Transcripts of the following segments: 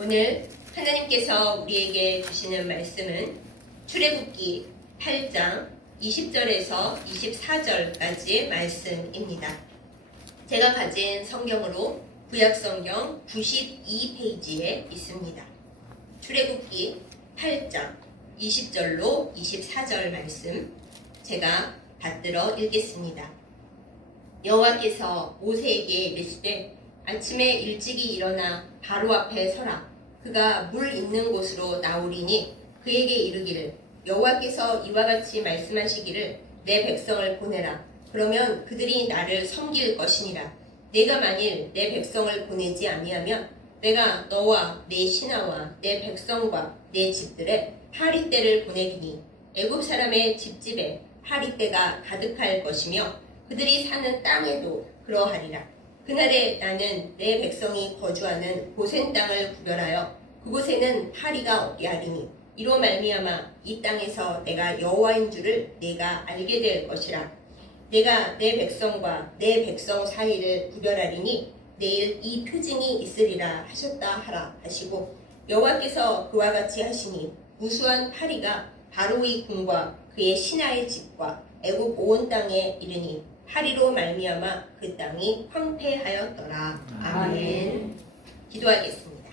오늘 하나님께서 우리에게 주시는 말씀은 출애굽기 8장 20절에서 24절까지의 말씀입니다. 제가 가진 성경으로 구약 성경 92페이지에 있습니다. 출애굽기 8장 20절로 24절 말씀 제가 받들어 읽겠습니다. 여호와께서 모세에게 이르시되 아침에 일찍이 일어나 바로 앞에 서라 그가 물 있는 곳으로 나오리니 그에게 이르기를 여호와께서 이와 같이 말씀하시기를 내 백성을 보내라 그러면 그들이 나를 섬길 것이니라 내가 만일 내 백성을 보내지 아니하면 내가 너와 내 신하와 내 백성과 내 집들에 파리떼를 보내리니 애굽 사람의 집집에 파리떼가 가득할 것이며 그들이 사는 땅에도 그러하리라. 그날에 나는 내 백성이 거주하는 고센 땅을 구별하여 그곳에는 파리가 없게 하리니 이로 말미암아 이 땅에서 내가 여호와인 줄을 내가 알게 될 것이라. 내가 내 백성과 내 백성 사이를 구별하리니 내일 이 표징이 있으리라 하셨다 하라 하시고 여호와께서 그와 같이 하시니 무수한 파리가 바로의 궁과 그의 신하의 집과 애굽 온 땅에 이르니 파리로 말미암아 그 땅이 황폐하였더라. 아멘. 기도하겠습니다.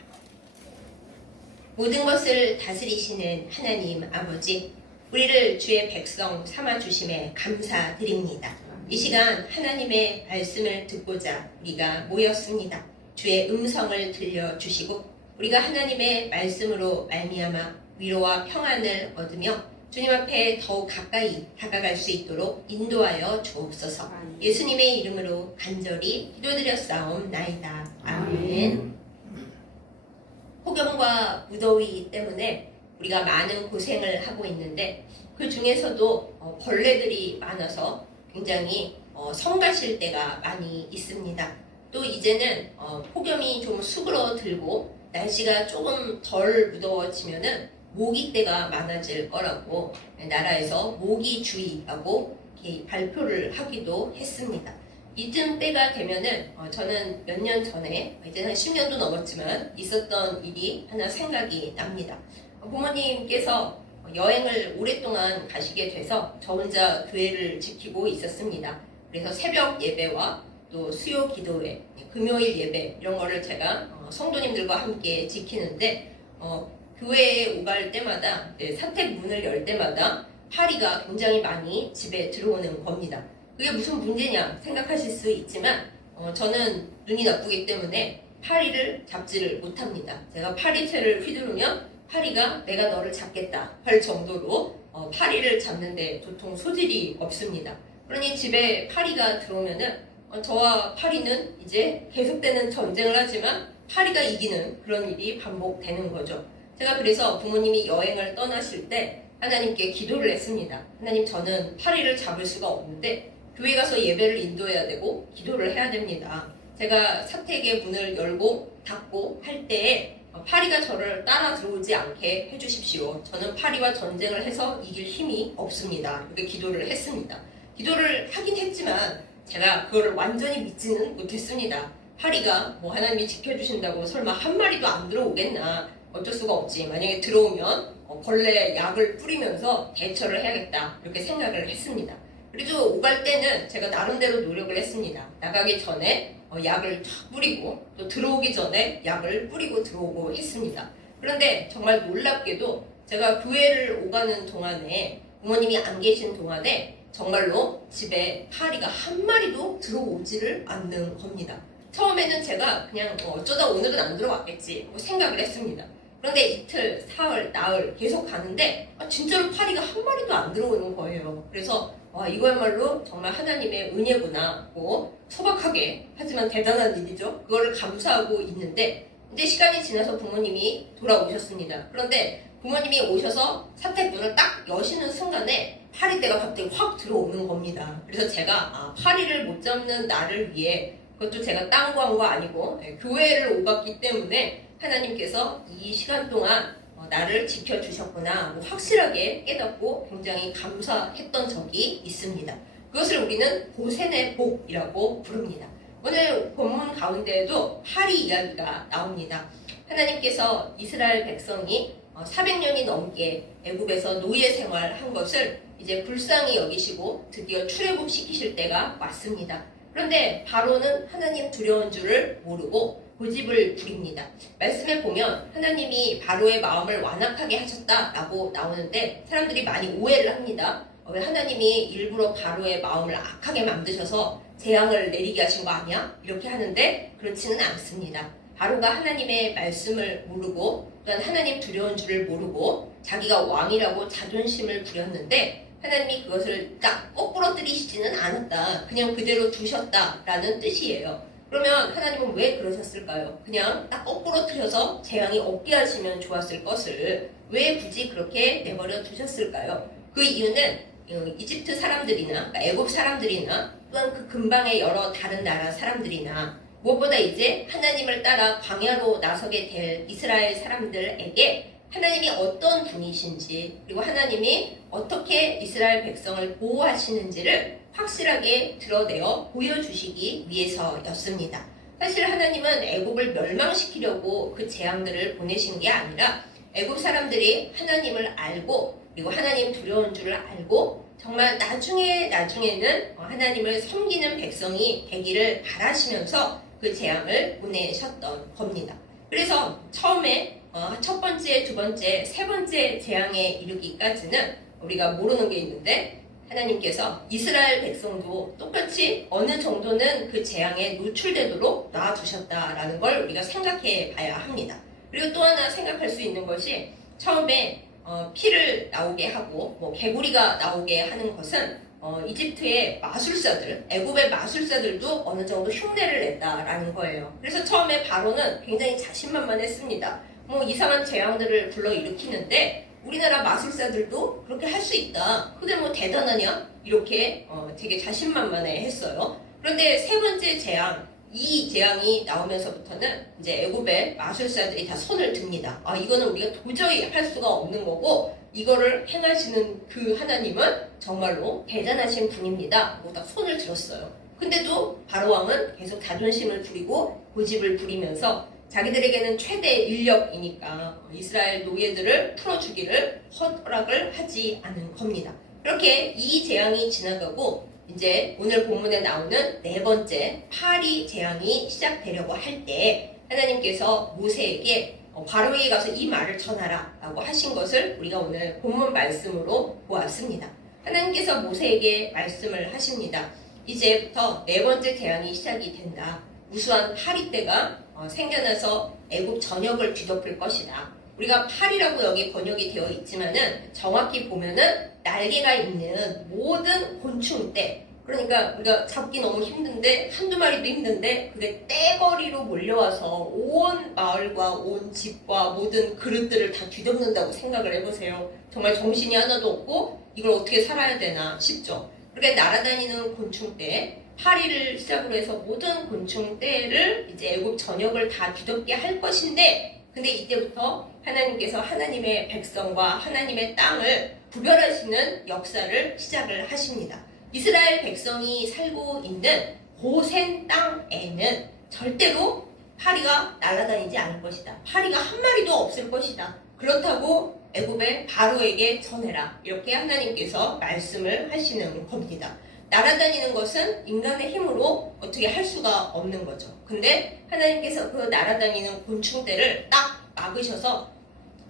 모든 것을 다스리시는 하나님 아버지, 우리를 주의 백성 삼아 주심에 감사드립니다. 이 시간 하나님의 말씀을 듣고자 우리가 모였습니다. 주의 음성을 들려 주시고 우리가 하나님의 말씀으로 말미암아 위로와 평안을 얻으며 주님 앞에 더욱 가까이 다가갈 수 있도록 인도하여 주옵소서. 예수님의 이름으로 간절히 기도드렸사옵나이다. 아멘. 폭염과 무더위 때문에 우리가 많은 고생을 하고 있는데 그 중에서도 어, 벌레들이 많아서 굉장히 어, 성가실 때가 많이 있습니다. 또 이제는 어, 폭염이 좀 수그러들고 날씨가 조금 덜 무더워지면은 모기때가 많아질 거라고 나라에서 모기주의라고 이렇게 발표를 하기도 했습니다. 이쯤 때가 되면은 어, 저는 몇 년 전에 이제 한 10년도 넘었지만 있었던 일이 하나 생각이 납니다. 어, 부모님께서 여행을 오랫동안 가시게 돼서 저 혼자 교회를 지키고 있었습니다. 그래서 새벽 예배와 또 수요 기도회, 금요일 예배 이런 거를 제가 어, 성도님들과 함께 지키는데 어, 교회에 오갈 때마다 네, 사택 문을 열 때마다 파리가 굉장히 많이 집에 들어오는 겁니다. 그게 무슨 문제냐 생각하실 수 있지만 어, 저는 눈이 나쁘기 때문에 파리를 잡지를 못합니다. 제가 파리채를 휘두르면 파리가 내가 너를 잡겠다 할 정도로 어, 파리를 잡는데 도통 소질이 없습니다. 그러니 집에 파리가 들어오면은 어, 저와 파리는 이제 계속되는 전쟁을 하지만 파리가 이기는 그런 일이 반복되는 거죠. 제가 그래서 부모님이 여행을 떠나실 때 하나님께 기도를 했습니다. 하나님 저는 파리를 잡을 수가 없는데 교회 가서 예배를 인도해야 되고 기도를 해야 됩니다. 제가 사택의 문을 열고 닫고 할 때에 파리가 저를 따라 들어오지 않게 해주십시오. 저는 파리와 전쟁을 해서 이길 힘이 없습니다. 이렇게 기도를 했습니다. 기도를 하긴 했지만 제가 그거를 완전히 믿지는 못했습니다. 파리가 뭐 하나님이 지켜주신다고 설마 한 마리도 안 들어오겠나 어쩔 수가 없지. 만약에 들어오면 어, 벌레 약을 뿌리면서 대처를 해야겠다 이렇게 생각을 했습니다. 그래도 오갈 때는 제가 나름대로 노력을 했습니다. 나가기 전에 어, 약을 쫙 뿌리고 또 들어오기 전에 약을 뿌리고 들어오고 했습니다. 그런데 정말 놀랍게도 제가 교회를 오가는 동안에 부모님이 안 계신 동안에 정말로 집에 파리가 한 마리도 들어오지를 않는 겁니다. 처음에는 제가 그냥 어, 어쩌다 오늘은 안 들어왔겠지 뭐 생각을 했습니다. 그런데 이틀, 사흘, 나흘 계속 가는데 아, 진짜로 파리가 한 마리도 안 들어오는 거예요. 그래서 와 이거야말로 정말 하나님의 은혜구나 고 소박하게 하지만 대단한 일이죠. 그거를 감사하고 있는데 이제 시간이 지나서 부모님이 돌아오셨습니다. 그런데 부모님이 오셔서 사택 문을 딱 여시는 순간에 파리떼가 갑자기 확 들어오는 겁니다. 그래서 제가 아, 파리를 못 잡는 나를 위해 그것도 제가 딴 거 한 거 아니고 네, 교회를 오갔기 때문에 하나님께서 이 시간 동안 어, 나를 지켜주셨구나 뭐 확실하게 깨닫고 굉장히 감사했던 적이 있습니다. 그것을 우리는 고센의 복이라고 부릅니다. 오늘 본문 가운데에도 파리 이야기가 나옵니다. 하나님께서 이스라엘 백성이 400년이 넘게 애굽에서 노예 생활한 것을 이제 불쌍히 여기시고 드디어 출애굽 시키실 때가 왔습니다. 그런데 바로는 하나님 두려운 줄을 모르고 고집을 부립니다. 말씀에 보면 하나님이 바로의 마음을 완악하게 하셨다라고 나오는데 사람들이 많이 오해를 합니다. 어, 왜 하나님이 일부러 바로의 마음을 악하게 만드셔서 재앙을 내리게 하신 거 아니야? 이렇게 하는데 그렇지는 않습니다. 바로가 하나님의 말씀을 모르고 또한 하나님 두려운 줄을 모르고 자기가 왕이라고 자존심을 부렸는데 하나님이 그것을 딱 거꾸러뜨리시지는 않았다. 그냥 그대로 두셨다라는 뜻이에요. 그러면 하나님은 왜 그러셨을까요? 그냥 딱 거꾸로 틀어서 재앙이 없게 하시면 좋았을 것을 왜 굳이 그렇게 내버려 두셨을까요? 그 이유는 어, 이집트 사람들이나 그러니까 애굽 사람들이나 또한 그 근방의 여러 다른 나라 사람들이나 무엇보다 이제 하나님을 따라 광야로 나서게 될 이스라엘 사람들에게 하나님이 어떤 분이신지 그리고 하나님이 어떻게 이스라엘 백성을 보호하시는지를 확실하게 드러내어 보여주시기 위해서였습니다. 사실 하나님은 애굽을 멸망시키려고 그 재앙들을 보내신 게 아니라 애굽 사람들이 하나님을 알고 그리고 하나님 두려운 줄을 알고 정말 나중에 나중에는 하나님을 섬기는 백성이 되기를 바라시면서 그 재앙을 보내셨던 겁니다. 그래서 처음에 어, 첫 번째, 두 번째, 세 번째 재앙에 이르기까지는 우리가 모르는 게 있는데 하나님께서 이스라엘 백성도 똑같이 어느 정도는 그 재앙에 노출되도록 놔두셨다라는 걸 우리가 생각해 봐야 합니다. 그리고 또 하나 생각할 수 있는 것이 처음에 어, 피를 나오게 하고 뭐 개구리가 나오게 하는 것은 어, 이집트의 마술사들, 애굽의 마술사들도 어느 정도 흉내를 냈다라는 거예요. 그래서 처음에 바로는 굉장히 자신만만했습니다. 뭐 이상한 재앙들을 불러 일으키는데 우리나라 마술사들도 그렇게 할 수 있다. 근데 뭐 대단하냐? 이렇게 어, 되게 자신만만해 했어요. 그런데 세 번째 재앙, 이 재앙이 나오면서부터는 이제 애굽의 마술사들이 다 손을 듭니다. 아 이거는 우리가 도저히 할 수가 없는 거고 이거를 행하시는 그 하나님은 정말로 대단하신 분입니다. 딱 손을 들었어요. 근데도 바로 왕은 계속 자존심을 부리고 고집을 부리면서 자기들에게는 최대 인력이니까 이스라엘 노예들을 풀어주기를 허락을 하지 않은 겁니다. 이렇게 이 재앙이 지나가고 이제 오늘 본문에 나오는 네 번째 파리 재앙이 시작되려고 할 때 하나님께서 모세에게 어, 바로에게 가서 이 말을 전하라 라고 하신 것을 우리가 오늘 본문 말씀으로 보았습니다. 하나님께서 모세에게 말씀을 하십니다. 이제부터 네 번째 재앙이 시작이 된다. 무수한 파리 때가 어, 생겨나서 애굽 전역을 뒤덮을 것이다. 우리가 파리라고 여기 번역이 되어 있지만은 정확히 보면은 날개가 있는 모든 곤충떼 그러니까 우리가 잡기 너무 힘든데 한두 마리도 힘든데 그게 떼거리로 몰려와서 온 마을과 온 집과 모든 그릇들을 다 뒤덮는다고 생각을 해보세요. 정말 정신이 하나도 없고 이걸 어떻게 살아야 되나 싶죠. 그렇게 날아다니는 곤충떼 파리를 시작으로 해서 모든 곤충떼를 이제 애굽 전역을 다 뒤덮게 할 것인데 근데 이때부터 하나님께서 하나님의 백성과 하나님의 땅을 구별하시는 역사를 시작을 하십니다. 이스라엘 백성이 살고 있는 고센 땅에는 절대로 파리가 날아다니지 않을 것이다. 파리가 한 마리도 없을 것이다. 그렇다고 애굽의 바로에게 전해라. 이렇게 하나님께서 말씀을 하시는 겁니다. 날아다니는 것은 인간의 힘으로 어떻게 할 수가 없는 거죠. 근데 하나님께서 그 날아다니는 곤충들을 딱 막으셔서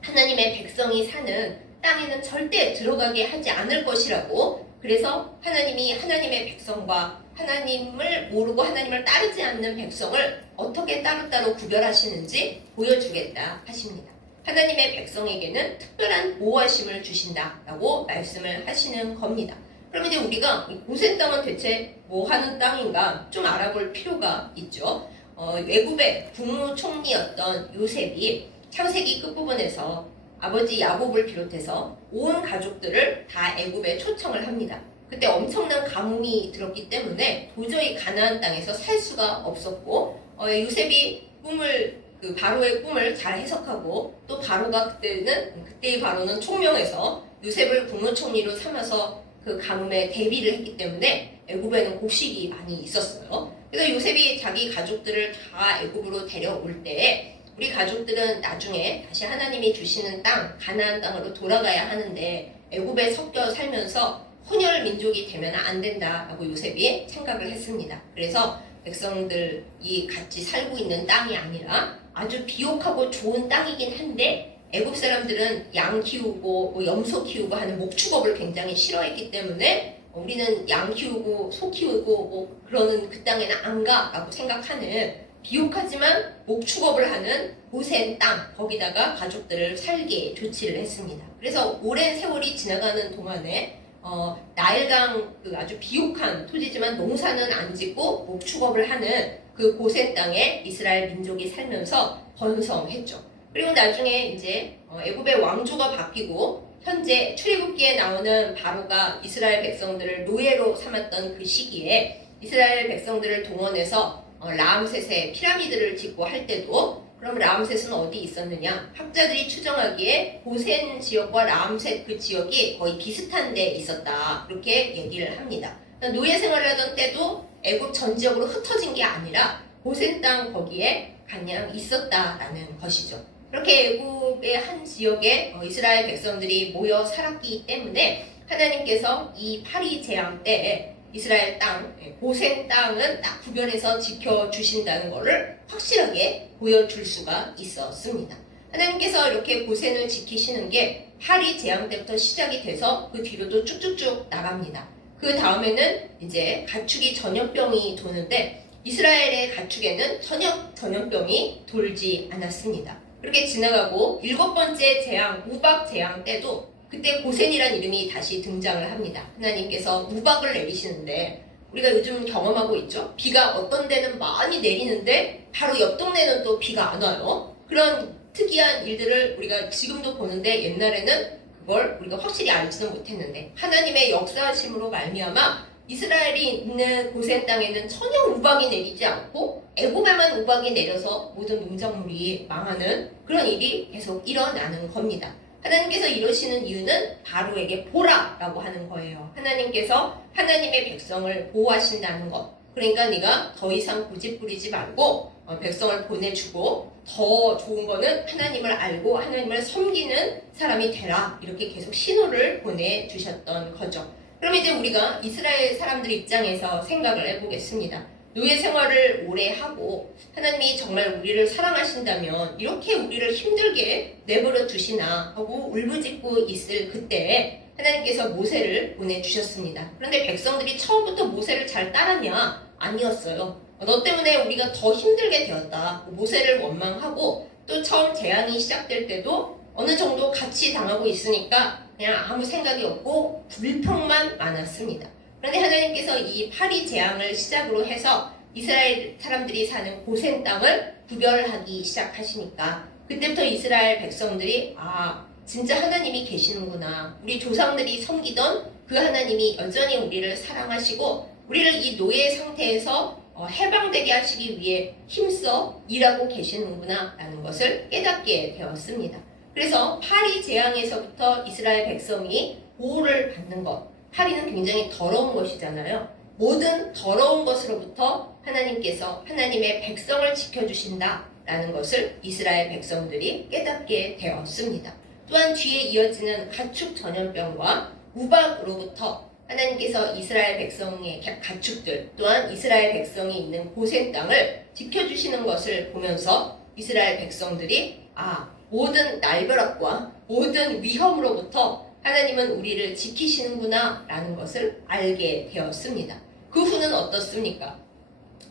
하나님의 백성이 사는 땅에는 절대 들어가게 하지 않을 것이라고 그래서 하나님이 하나님의 백성과 하나님을 모르고 하나님을 따르지 않는 백성을 어떻게 따로따로 구별하시는지 보여주겠다 하십니다. 하나님의 백성에게는 특별한 보호하심을 주신다라고 말씀을 하시는 겁니다. 그러면 이제 우리가 이 고센 땅은 대체 뭐 하는 땅인가 좀 알아볼 필요가 있죠. 어, 외국의 국무총리였던 요셉이 창세기 끝부분에서 아버지 야곱을 비롯해서 온 가족들을 다 애굽에 초청을 합니다. 그때 엄청난 가뭄이 들었기 때문에 도저히 가나안 땅에서 살 수가 없었고 어, 요셉이 꿈을 그 바로의 꿈을 잘 해석하고 또 바로가 그때는 그때의 바로는 총명해서 요셉을 국무총리로 삼아서 그 가뭄에 대비를 했기 때문에 애굽에는 곡식이 많이 있었어요. 그래서 요셉이 자기 가족들을 다 애굽으로 데려올 때 우리 가족들은 나중에 다시 하나님이 주시는 땅, 가나안 땅으로 돌아가야 하는데 애굽에 섞여 살면서 혼혈 민족이 되면 안 된다라고 요셉이 생각을 했습니다. 그래서 백성들이 같이 살고 있는 땅이 아니라 아주 비옥하고 좋은 땅이긴 한데 애굽 사람들은 양 키우고 뭐 염소 키우고 하는 목축업을 굉장히 싫어했기 때문에 우리는 양 키우고 소 키우고 뭐 그러는 그 땅에는 안 가라고 생각하는 비옥하지만 목축업을 하는 고센 땅 거기다가 가족들을 살게 조치를 했습니다. 그래서 오랜 세월이 지나가는 동안에 어, 나일강 그 아주 비옥한 토지지만 농사는 안 짓고 목축업을 하는 그 고센 땅에 이스라엘 민족이 살면서 번성했죠. 그리고 나중에 이제 어, 애굽의 왕조가 바뀌고 현재 출애굽기에 나오는 바로가 이스라엘 백성들을 노예로 삼았던 그 시기에 이스라엘 백성들을 동원해서 어, 라암셋의 피라미드를 짓고 할 때도 그럼 라암셋은 어디 있었느냐? 학자들이 추정하기에 고센 지역과 라암셋 그 지역이 거의 비슷한 데 있었다. 이렇게 얘기를 합니다. 그러니까 노예 생활을 하던 때도 애굽 전 지역으로 흩어진 게 아니라 고센 땅 거기에 그냥 있었다라는 것이죠. 그렇게 애굽의 한 지역에 어, 이스라엘 백성들이 모여 살았기 때문에 하나님께서 이 파리 재앙 때에 이스라엘 땅, 예, 고센 땅은 딱 구별해서 지켜주신다는 것을 확실하게 보여줄 수가 있었습니다. 하나님께서 이렇게 고센을 지키시는 게 파리 재앙 때부터 시작이 돼서 그 뒤로도 쭉쭉쭉 나갑니다. 그 다음에는 이제 가축이 전염병이 도는데 이스라엘의 가축에는 전혀 전염병이 돌지 않았습니다. 그렇게 지나가고 일곱 번째 재앙, 우박 재앙 때도 그때 고센이란 이름이 다시 등장을 합니다. 하나님께서 우박을 내리시는데 우리가 요즘 경험하고 있죠. 비가 어떤 데는 많이 내리는데 바로 옆 동네는 또 비가 안 와요. 그런 특이한 일들을 우리가 지금도 보는데 옛날에는 그걸 우리가 확실히 알지는 못했는데 하나님의 역사하심으로 말미암아 이스라엘이 있는 고센 땅에는 전혀 우박이 내리지 않고 애굽에만 우박이 내려서 모든 농작물이 망하는 그런 일이 계속 일어나는 겁니다. 하나님께서 이러시는 이유는 바로에게 보라라고 하는 거예요. 하나님께서 하나님의 백성을 보호하신다는 것. 그러니까 네가 더 이상 고집 부리지 말고 어, 백성을 보내주고 더 좋은 거는 하나님을 알고 하나님을 섬기는 사람이 되라 이렇게 계속 신호를 보내주셨던 거죠. 그럼 이제 우리가 이스라엘 사람들 입장에서 생각을 해보겠습니다. 노예 생활을 오래 하고 하나님이 정말 우리를 사랑하신다면 이렇게 우리를 힘들게 내버려 두시나 하고 울부짖고 있을 그때 하나님께서 모세를 보내주셨습니다. 그런데 백성들이 처음부터 모세를 잘 따랐냐? 아니었어요. 너 때문에 우리가 더 힘들게 되었다. 모세를 원망하고 또 처음 재앙이 시작될 때도 어느 정도 같이 당하고 있으니까 그냥 아무 생각이 없고 불평만 많았습니다. 그런데 하나님께서 이 파리 재앙을 시작으로 해서 이스라엘 사람들이 사는 고센 땅을 구별하기 시작하시니까 그때부터 이스라엘 백성들이 아 진짜 하나님이 계시는구나 우리 조상들이 섬기던 그 하나님이 여전히 우리를 사랑하시고 우리를 이 노예 상태에서 어, 해방되게 하시기 위해 힘써 일하고 계시는구나 라는 것을 깨닫게 되었습니다. 그래서 파리 재앙에서부터 이스라엘 백성이 보호를 받는 것 파리는 굉장히 더러운 것이잖아요. 모든 더러운 것으로부터 하나님께서 하나님의 백성을 지켜주신다라는 것을 이스라엘 백성들이 깨닫게 되었습니다. 또한 뒤에 이어지는 가축 전염병과 우박으로부터 하나님께서 이스라엘 백성의 가축들 또한 이스라엘 백성이 있는 고센 땅을 지켜주시는 것을 보면서 이스라엘 백성들이 아 모든 날벼락과 모든 위험으로부터 하나님은 우리를 지키시는구나 라는 것을 알게 되었습니다. 그 후는 어떻습니까?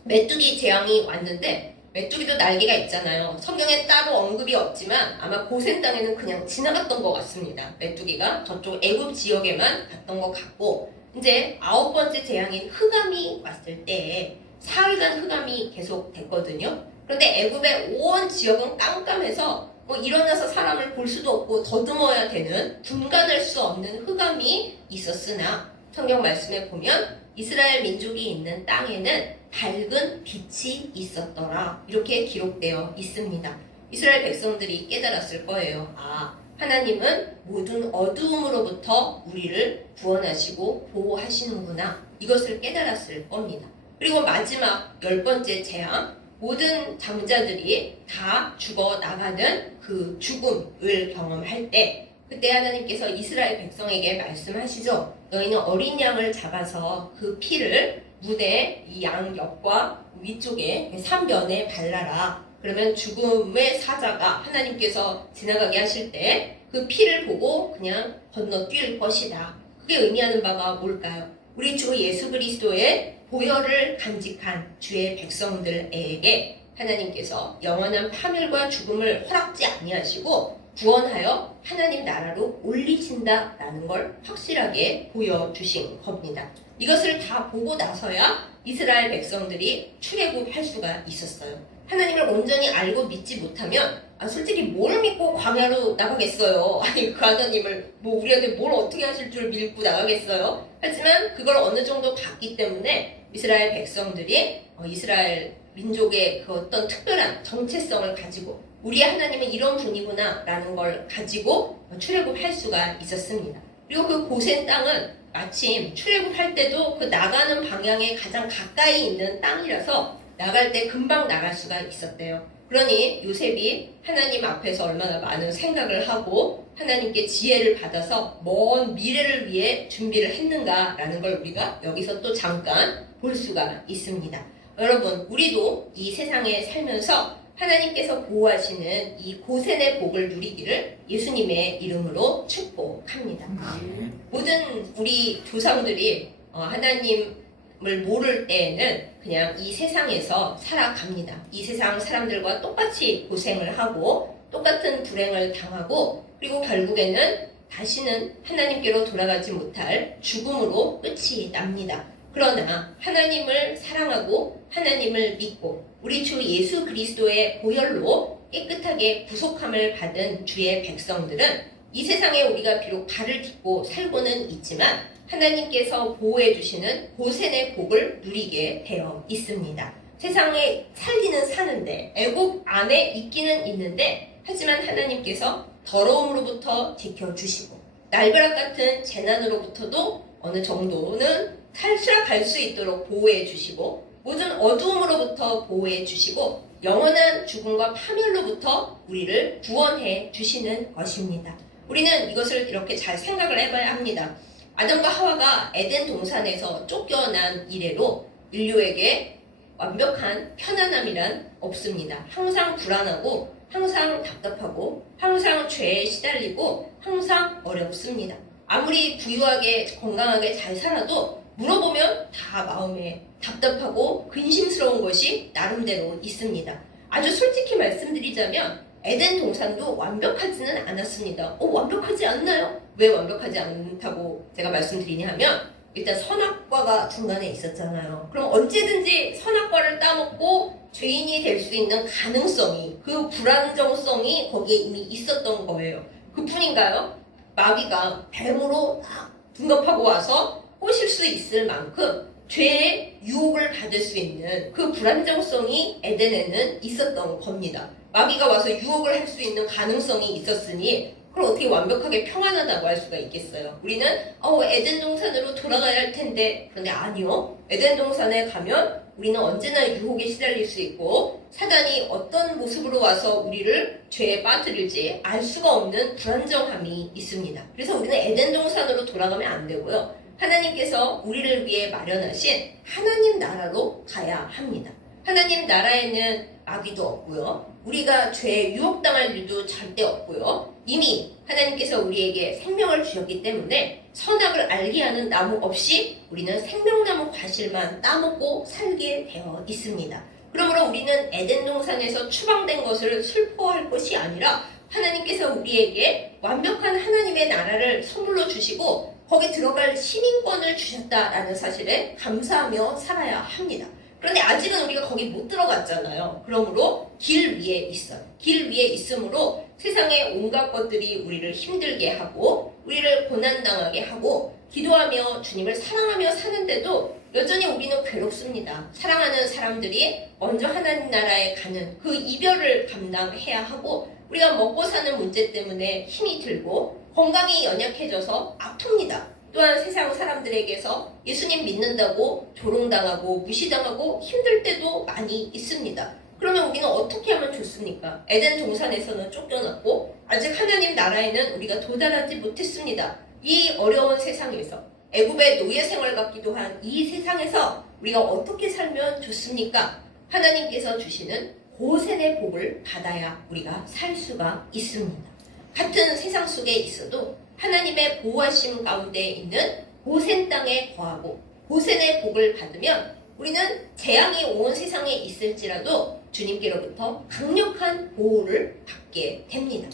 메뚜기 재앙이 왔는데 메뚜기도 날개가 있잖아요. 성경에 따로 언급이 없지만 아마 고센 땅에는 그냥 지나갔던 것 같습니다. 메뚜기가 저쪽 애굽 지역에만 갔던 것 같고 이제 아홉 번째 재앙인 흑암이 왔을 때 사흘간 흑암이 계속 됐거든요. 그런데 애굽의 온 지역은 깜깜해서 뭐 일어나서 사람을 볼 수도 없고 더듬어야 되는 분간할 수 없는 흑암이 있었으나 성경 말씀에 보면 이스라엘 민족이 있는 땅에는 밝은 빛이 있었더라. 이렇게 기록되어 있습니다. 이스라엘 백성들이 깨달았을 거예요. 아, 하나님은 모든 어두움으로부터 우리를 구원하시고 보호하시는구나. 이것을 깨달았을 겁니다. 그리고 마지막 열 번째 재앙, 모든 장자들이 다 죽어 나가는 그 죽음을 경험할 때 그때 하나님께서 이스라엘 백성에게 말씀하시죠. 너희는 어린 양을 잡아서 그 피를 무대 이 양 옆과 위쪽에 삼변에 발라라. 그러면 죽음의 사자가 하나님께서 지나가게 하실 때 그 피를 보고 그냥 건너뛸 것이다. 그게 의미하는 바가 뭘까요? 우리 주 예수 그리스도의 보혈을 간직한 주의 백성들에게 하나님께서 영원한 파멸과 죽음을 허락지 아니하시고 구원하여 하나님 나라로 올리신다라는 걸 확실하게 보여주신 겁니다. 이것을 다 보고 나서야 이스라엘 백성들이 출애굽할 수가 있었어요. 하나님을 온전히 알고 믿지 못하면 아 솔직히 뭘 믿고 광야로 나가겠어요. 아니 그 하나님을 뭐 우리한테 뭘 어떻게 하실 줄 믿고 나가겠어요. 하지만 그걸 어느 정도 봤기 때문에 이스라엘 백성들이 어, 이스라엘 민족의 그 어떤 특별한 정체성을 가지고 우리 하나님은 이런 분이구나 라는 걸 가지고 출애굽할 수가 있었습니다. 그리고 그 고센 땅은 마침 출애굽할 때도 그 나가는 방향에 가장 가까이 있는 땅이라서 나갈 때 금방 나갈 수가 있었대요. 그러니 요셉이 하나님 앞에서 얼마나 많은 생각을 하고 하나님께 지혜를 받아서 먼 미래를 위해 준비를 했는가라는 걸 우리가 여기서 또 잠깐 볼 수가 있습니다. 여러분, 우리도 이 세상에 살면서 하나님께서 보호하시는 이 고센의 복을 누리기를 예수님의 이름으로 축복합니다. 모든 우리 조상들이 어, 하나님 을 모를 때에는 그냥 이 세상에서 살아갑니다. 이 세상 사람들과 똑같이 고생을 하고 똑같은 불행을 당하고 그리고 결국에는 다시는 하나님께로 돌아가지 못할 죽음으로 끝이 납니다. 그러나 하나님을 사랑하고 하나님을 믿고 우리 주 예수 그리스도의 보혈로 깨끗하게 구속함을 받은 주의 백성들은 이 세상에 우리가 비록 발을 딛고 살고는 있지만 하나님께서 보호해 주시는 고센의 복을 누리게 되어 있습니다. 세상에 살기는 사는데 애국 안에 있기는 있는데 하지만 하나님께서 더러움으로부터 지켜주시고 날벼락 같은 재난으로부터도 어느 정도는 탈출할 수 있도록 보호해 주시고 모든 어두움으로부터 보호해 주시고 영원한 죽음과 파멸로부터 우리를 구원해 주시는 것입니다. 우리는 이것을 이렇게 잘 생각을 해봐야 합니다. 아담과 하와가 에덴 동산에서 쫓겨난 이래로 인류에게 완벽한 편안함이란 없습니다. 항상 불안하고 항상 답답하고 항상 죄에 시달리고 항상 어렵습니다. 아무리 부유하게 건강하게 잘 살아도 물어보면 다 마음에 답답하고 근심스러운 것이 나름대로 있습니다. 아주 솔직히 말씀드리자면 에덴 동산도 완벽하지는 않았습니다. 어, 완벽하지 않나요? 왜 완벽하지 않다고 제가 말씀드리냐 하면 일단 선악과가 중간에 있었잖아요. 그럼 언제든지 선악과를 따먹고 죄인이 될 수 있는 가능성이 그 불안정성이 거기에 이미 있었던 거예요. 그뿐인가요? 마귀가 뱀으로 딱 둔갑하고 와서 꼬실 수 있을 만큼 죄의 유혹을 받을 수 있는 그 불안정성이 에덴에는 있었던 겁니다. 마귀가 와서 유혹을 할 수 있는 가능성이 있었으니 그걸 어떻게 완벽하게 평안하다고 할 수가 있겠어요? 우리는 어 에덴 동산으로 돌아가야 할 텐데 그런데 아니요. 에덴 동산에 가면 우리는 언제나 유혹에 시달릴 수 있고 사단이 어떤 모습으로 와서 우리를 죄에 빠뜨릴지 알 수가 없는 불안정함이 있습니다. 그래서 우리는 에덴 동산으로 돌아가면 안 되고요. 하나님께서 우리를 위해 마련하신 하나님 나라로 가야 합니다. 하나님 나라에는 마귀도 없고요. 우리가 죄에 유혹당할 일도 절대 없고요. 이미 하나님께서 우리에게 생명을 주셨기 때문에 선악을 알게 하는 나무 없이 우리는 생명나무 과실만 따먹고 살게 되어 있습니다. 그러므로 우리는 에덴 동산에서 추방된 것을 슬퍼할 것이 아니라 하나님께서 우리에게 완벽한 하나님의 나라를 선물로 주시고 거기 들어갈 시민권을 주셨다라는 사실에 감사하며 살아야 합니다. 그런데 아직은 우리가 거기 못 들어갔잖아요. 그러므로 길 위에 있어요. 길 위에 있으므로 세상의 온갖 것들이 우리를 힘들게 하고 우리를 고난당하게 하고 기도하며 주님을 사랑하며 사는데도 여전히 우리는 괴롭습니다. 사랑하는 사람들이 먼저 하나님 나라에 가는 그 이별을 감당해야 하고 우리가 먹고 사는 문제 때문에 힘이 들고 건강이 연약해져서 아픕니다. 또한 세상 사람들에게서 예수님 믿는다고 조롱당하고 무시당하고 힘들 때도 많이 있습니다. 그러면 우리는 어떻게 하면 좋습니까? 에덴 동산에서는 쫓겨났고 아직 하나님 나라에는 우리가 도달하지 못했습니다. 이 어려운 세상에서 애굽의 노예 생활 같기도 한 이 세상에서 우리가 어떻게 살면 좋습니까? 하나님께서 주시는 고센의 복을 받아야 우리가 살 수가 있습니다. 같은 세상 속에 있어도 하나님의 보호하심 가운데 있는 고센 땅에 거하고 고센의 복을 받으면 우리는 재앙이 온 세상에 있을지라도 주님께로부터 강력한 보호를 받게 됩니다.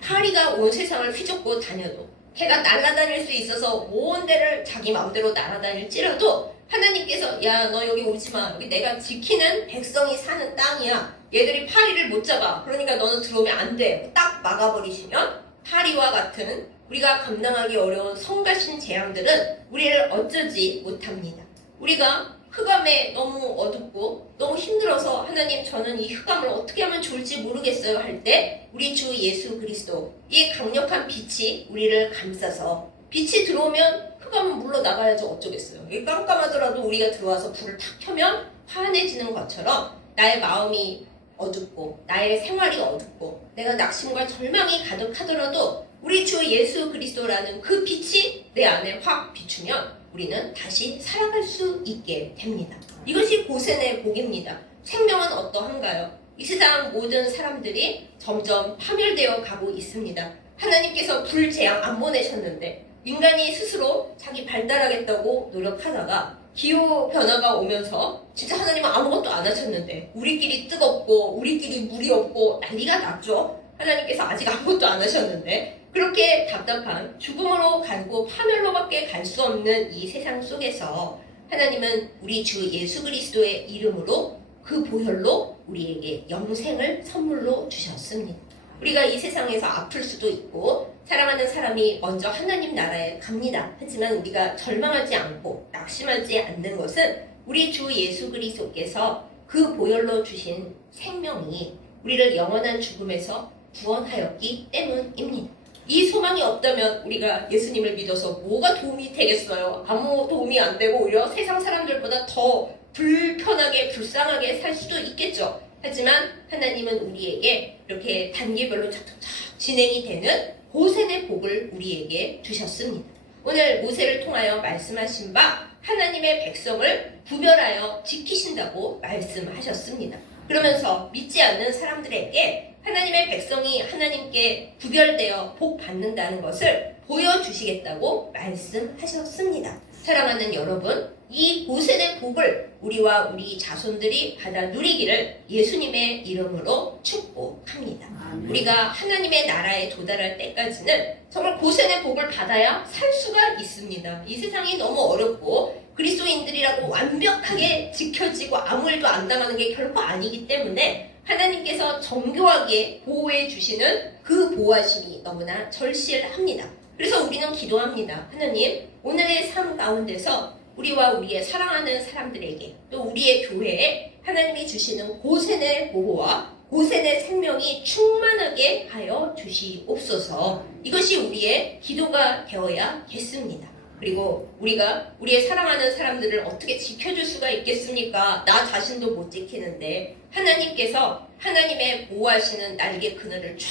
파리가 온 세상을 휘젓고 다녀도 해가 날아다닐 수 있어서 온 데를 자기 마음대로 날아다닐지라도 하나님께서 야 너 여기 오지 마. 여기 내가 지키는 백성이 사는 땅이야. 얘들이 파리를 못 잡아. 그러니까 너는 들어오면 안돼딱 막아버리시면 파리와 같은 우리가 감당하기 어려운 성가신 재앙들은 우리를 어쩌지 못합니다. 우리가 흑암에 너무 어둡고 너무 힘들어서 하나님 저는 이 흑암을 어떻게 하면 좋을지 모르겠어요 할 때 우리 주 예수 그리스도 이 강력한 빛이 우리를 감싸서 빛이 들어오면 흑암은 물러 나가야지 어쩌겠어요. 이 깜깜하더라도 우리가 들어와서 불을 탁 켜면 환해지는 것처럼 나의 마음이 어둡고 나의 생활이 어둡고 내가 낙심과 절망이 가득하더라도 우리 주 예수 그리스도라는 그 빛이 내 안에 확 비추면 우리는 다시 살아갈 수 있게 됩니다. 이것이 고센의 복입니다. 생명은 어떠한가요? 이 세상 모든 사람들이 점점 파멸되어 가고 있습니다. 하나님께서 불재앙 안 보내셨는데 인간이 스스로 자기 발달하겠다고 노력하다가 기후 변화가 오면서 진짜 하나님은 아무것도 안 하셨는데 우리끼리 뜨겁고 우리끼리 물이 없고 난리가 났죠. 하나님께서 아직 아무것도 안 하셨는데 그렇게 답답한 죽음으로 가고 파멸로밖에 갈 수 없는 이 세상 속에서 하나님은 우리 주 예수 그리스도의 이름으로 그 보혈로 우리에게 영생을 선물로 주셨습니다. 우리가 이 세상에서 아플 수도 있고 사랑하는 사람이 먼저 하나님 나라에 갑니다. 하지만 우리가 절망하지 않고 낙심하지 않는 것은 우리 주 예수 그리스도께서 그 보혈로 주신 생명이 우리를 영원한 죽음에서 구원하였기 때문입니다. 이 소망이 없다면 우리가 예수님을 믿어서 뭐가 도움이 되겠어요? 아무 도움이 안 되고 오히려 세상 사람들보다 더 불편하게 불쌍하게 살 수도 있겠죠. 하지만 하나님은 우리에게 이렇게 단계별로 착착착 진행이 되는 고센의 복을 우리에게 주셨습니다. 오늘 모세를 통하여 말씀하신 바 하나님의 백성을 구별하여 지키신다고 말씀하셨습니다. 그러면서 믿지 않는 사람들에게 하나님의 백성이 하나님께 구별되어 복 받는다는 것을 보여주시겠다고 말씀하셨습니다. 사랑하는 여러분, 이 고센의 복을 우리와 우리 자손들이 받아 누리기를 예수님의 이름으로 축복합니다. 우리가 하나님의 나라에 도달할 때까지는 정말 고센의 복을 받아야 살 수가 있습니다. 이 세상이 너무 어렵고 그리스도인들이라고 완벽하게 지켜지고 아무 일도 안 당하는 게 결코 아니기 때문에 하나님께서 정교하게 보호해 주시는 그 보호하심이 너무나 절실합니다. 그래서 우리는 기도합니다. 하나님, 오늘의 삶 가운데서 우리와 우리의 사랑하는 사람들에게 또 우리의 교회에 하나님이 주시는 고센의 보호와 고센의 생명이 충만하게 하여 주시옵소서. 이것이 우리의 기도가 되어야겠습니다. 그리고 우리가 우리의 사랑하는 사람들을 어떻게 지켜줄 수가 있겠습니까? 나 자신도 못 지키는데 하나님께서 하나님의 보호하시는 날개 그늘을 쫙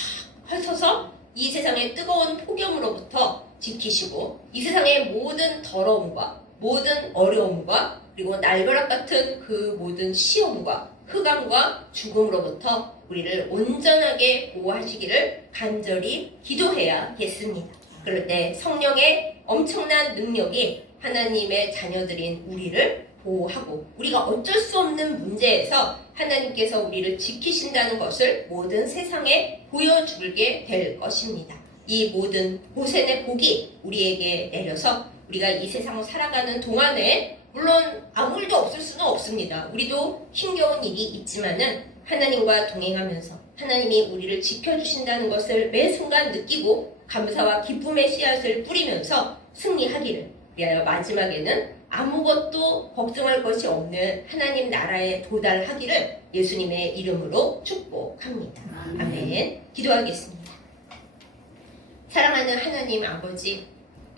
펼쳐서 이 세상의 뜨거운 폭염으로부터 지키시고 이 세상의 모든 더러움과 모든 어려움과 그리고 날벼락 같은 그 모든 시험과 흑암과 죽음으로부터 우리를 온전하게 보호하시기를 간절히 기도해야겠습니다. 그럴 때 성령의 엄청난 능력이 하나님의 자녀들인 우리를 보호하고 우리가 어쩔 수 없는 문제에서 하나님께서 우리를 지키신다는 것을 모든 세상에 보여주게 될 것입니다. 이 모든 고센의 복이 우리에게 내려서 우리가 이 세상을 살아가는 동안에 물론 아무 일도 없을 수는 없습니다. 우리도 힘겨운 일이 있지만은 하나님과 동행하면서 하나님이 우리를 지켜주신다는 것을 매 순간 느끼고 감사와 기쁨의 씨앗을 뿌리면서 승리하기를 위하여 마지막에는 아무것도 걱정할 것이 없는 하나님 나라에 도달하기를 예수님의 이름으로 축복합니다. 아멘. 기도하겠습니다. 사랑하는 하나님 아버지,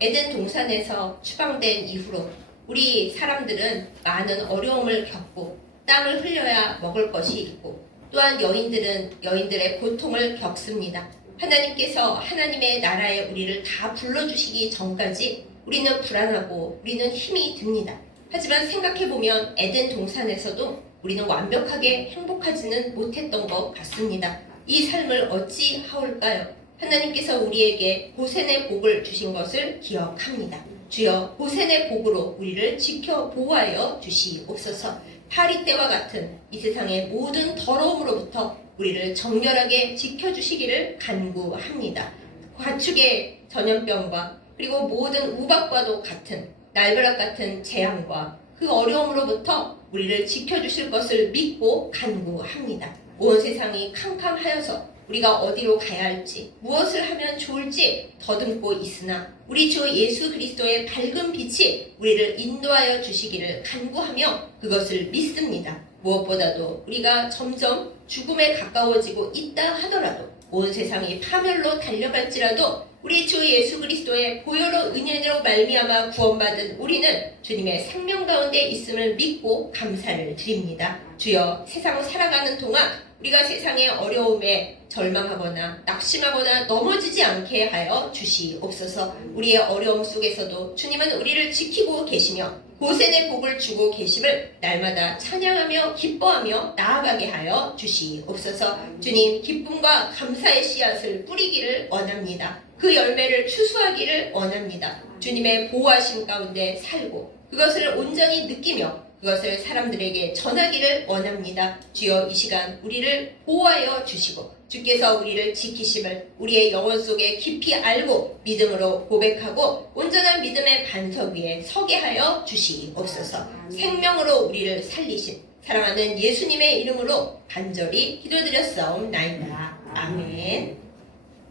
에덴 동산에서 추방된 이후로 우리 사람들은 많은 어려움을 겪고 땀을 흘려야 먹을 것이 있고 또한 여인들은 여인들의 고통을 겪습니다. 하나님께서 하나님의 나라에 우리를 다 불러주시기 전까지 우리는 불안하고 우리는 힘이 듭니다. 하지만 생각해보면 에덴 동산에서도 우리는 완벽하게 행복하지는 못했던 것 같습니다. 이 삶을 어찌 하올까요? 하나님께서 우리에게 고센의 복을 주신 것을 기억합니다. 주여 고센의 복으로 우리를 지켜 보호하여 주시옵소서. 파리 때와 같은 이 세상의 모든 더러움으로부터 우리를 정결하게 지켜주시기를 간구합니다. 가축의 전염병과 그리고 모든 우박과도 같은 날벼락 같은 재앙과 그 어려움으로부터 우리를 지켜주실 것을 믿고 간구합니다. 온 세상이 캄캄하여서 우리가 어디로 가야 할지 무엇을 하면 좋을지 더듬고 있으나 우리 주 예수 그리스도의 밝은 빛이 우리를 인도하여 주시기를 간구하며 그것을 믿습니다. 무엇보다도 우리가 점점 죽음에 가까워지고 있다 하더라도 온 세상이 파멸로 달려갈지라도 우리 주 예수 그리스도의 보혈로 은혜로 말미암아 구원받은 우리는 주님의 생명 가운데 있음을 믿고 감사를 드립니다. 주여 세상 살아가는 동안 우리가 세상의 어려움에 절망하거나 낙심하거나 넘어지지 않게 하여 주시옵소서. 우리의 어려움 속에서도 주님은 우리를 지키고 계시며 고센의 복을 주고 계심을 날마다 찬양하며 기뻐하며 나아가게 하여 주시옵소서. 주님 기쁨과 감사의 씨앗을 뿌리기를 원합니다. 그 열매를 추수하기를 원합니다. 주님의 보호하심 가운데 살고 그것을 온전히 느끼며 그것을 사람들에게 전하기를 원합니다. 주여 이 시간 우리를 보호하여 주시고 주께서 우리를 지키심을 우리의 영혼 속에 깊이 알고 믿음으로 고백하고 온전한 믿음의 반석 위에 서게 하여 주시옵소서. 생명으로 우리를 살리신 사랑하는 예수님의 이름으로 간절히 기도드렸사옵나이다. 아멘.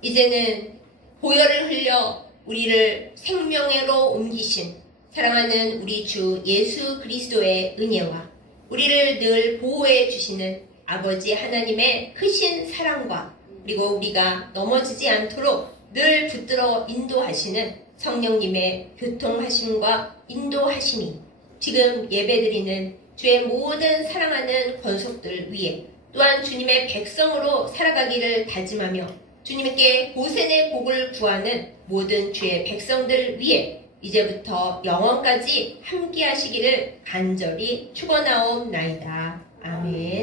이제는 보혈을 흘려 우리를 생명으로 옮기신 사랑하는 우리 주 예수 그리스도의 은혜와 우리를 늘 보호해 주시는 아버지 하나님의 크신 사랑과 그리고 우리가 넘어지지 않도록 늘 붙들어 인도하시는 성령님의 교통하심과 인도하심이 지금 예배드리는 주의 모든 사랑하는 권속들 위에 또한 주님의 백성으로 살아가기를 다짐하며 주님께 고센의 복을 구하는 모든 주의 백성들 위해 이제부터 영원까지 함께 하시기를 간절히 축원하옵나이다. 아멘.